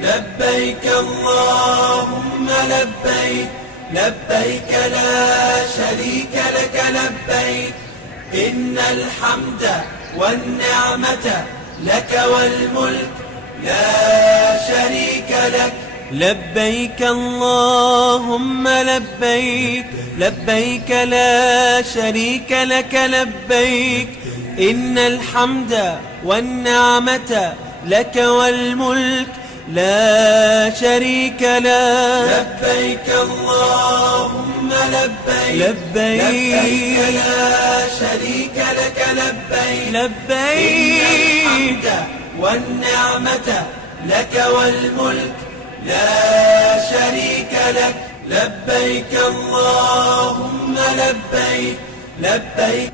لبيك اللهم لبيك، لبيك لا شريك لك لبيك، إن الحمد والنعمة لك والملك لا شريك لك. لبيك اللهم لبيك، لبيك لا شريك لك لبيك، إن الحمد والنعمة لك والملك لا شريك لك. لبيك اللهم لبيك، لبيك لا شريك لك لبيك، لبيك إن الحمد والنعمة لك والملك لا شريك لك. لبيك اللهم لبيك، لبيك